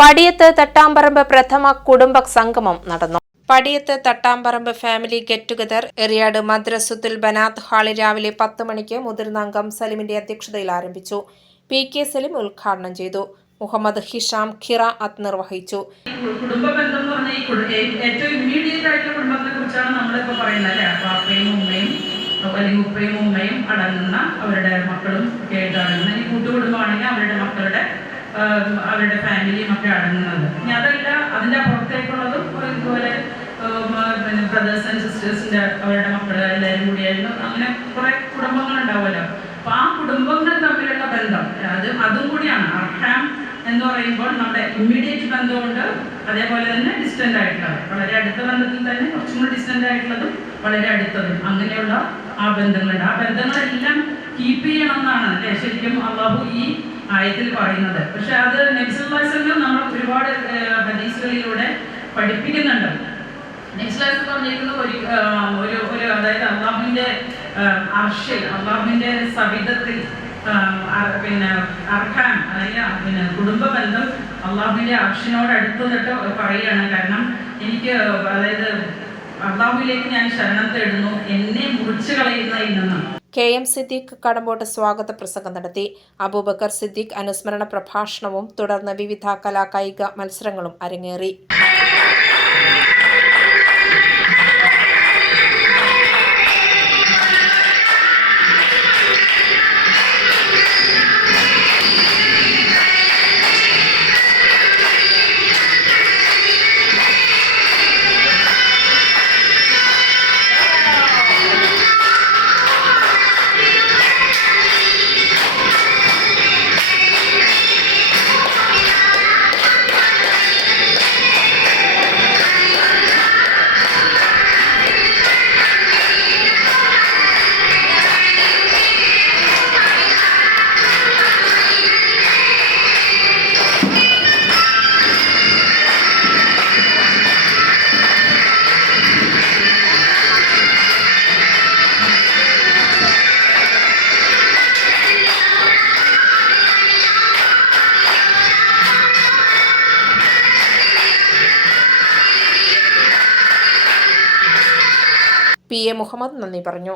പടിയത്ത് തട്ടാമ്പറമ്പ് പ്രഥമ കുടുംബ സംഗമം നടന്നു. Padiyath Thattamparambu family get together Eriyad Madrasathul Banath ഹാളിൽ രാവിലെ 10 മണിക്ക് മുതിർന്ന അംഗം സലിമിന്റെ അധ്യക്ഷതയിൽ ആരംഭിച്ചു. PK സലിം ഉദ്ഘാടനം ചെയ്തു. മുഹമ്മദ് ഹിഷാം ഖിറാഅത്ത് നിർവഹിച്ചു. കുടുംബ ബന്ധം എന്ന് പറഞ്ഞാൽ ഏറ്റവും ഇമ്മീഡിയറ്റ് ആയിട്ടുള്ള കുടുംബത്തെ കുറിച്ചാണ് നമ്മളിപ്പോൾ പറയുന്നത് അല്ലേ. പാപ്പയും ഉമ്മയും അല്ലെങ്കിൽ ഉപ്പയും ഉമ്മയും അടങ്ങുന്ന അവരുടെ മക്കളും ഒക്കെ ആയിട്ട് അടങ്ങുന്ന ഈ കൂട്ടുകുടുംബമാണെങ്കിൽ അവരുടെ ഫാമിലിയും ഒക്കെ അടങ്ങുന്നത്. ഇനി അതല്ല അതിൻ്റെ പുറത്തേക്കുള്ളതും ഇതുപോലെ ബ്രദേഴ്സ് ആൻഡ് സിസ്റ്റേഴ്സിൻ്റെ അവരുടെ മക്കൾ എല്ലാവരും കൂടിയായിരുന്നു. അങ്ങനെ കുറേ കുടുംബങ്ങൾ ഉണ്ടാവുമല്ലോ. അപ്പോൾ ആ കുടുംബങ്ങൾ തമ്മിലുള്ള ബന്ധം അതും കൂടിയാണ് അർഹാം എന്ന് പറയുമ്പോൾ നമ്മുടെ ഇമ്മീഡിയറ്റ് ബന്ധമുണ്ട്, അതേപോലെ തന്നെ ഡിസ്റ്റൻ്റ് ആയിട്ടുള്ളത്, വളരെ അടുത്ത ബന്ധത്തിൽ തന്നെ കുറച്ചും കൂടി ഡിസ്റ്റൻ്റ് ആയിട്ടുള്ളതും വളരെ അടുത്തതും അങ്ങനെയുള്ള ആ ബന്ധങ്ങളുണ്ട്. ആ ബന്ധങ്ങളെല്ലാം കീപ്പ് ചെയ്യണം എന്നാണ് അല്ലേ ശരിക്കും അള്ളാഹു ഈ ആയത്തിൽ പറയുന്നത്. പക്ഷെ അത് നബി സല്ലല്ലാഹു അലൈഹി വസല്ലം നമ്മൾ ഒരുപാട് ഹദീസുകളിലൂടെ പഠിപ്പിക്കുന്നുണ്ട്. നബി സല്ലല്ലാഹു അലൈഹി വസല്ലം പറഞ്ഞിരിക്കുന്ന ഒരു അതായത് അള്ളാഹുവിൻ്റെ അർശിൽ അള്ളാഹുവിൻ്റെ സവിധത്തിൽ അർഹാം അല്ലെങ്കിൽ കുടുംബ ബന്ധം അള്ളാഹുവിൻ്റെ അർഷിനോട് അടുത്ത് തൊട്ട് പറയുകയാണ്. കാരണം എനിക്ക് അതായത് അള്ളാഹുവിലേക്ക് ഞാൻ ശരണം തേടുന്നു, എന്നെ മുറിച്ചു കളയുന്നതിൽ നിന്നും. KM സിദ്ദീഖ് കടമ്പോട്ട് സ്വാഗത പ്രസംഗം നടത്തി. അബൂബക്കർ സിദ്ദീഖ് അനുസ്മരണ പ്രഭാഷണവും തുടർന്ന് വിവിധ കലാകായിക മത്സരങ്ങളും അരങ്ങേറി. PA മുഹമ്മദ് നന്ദി പറഞ്ഞു.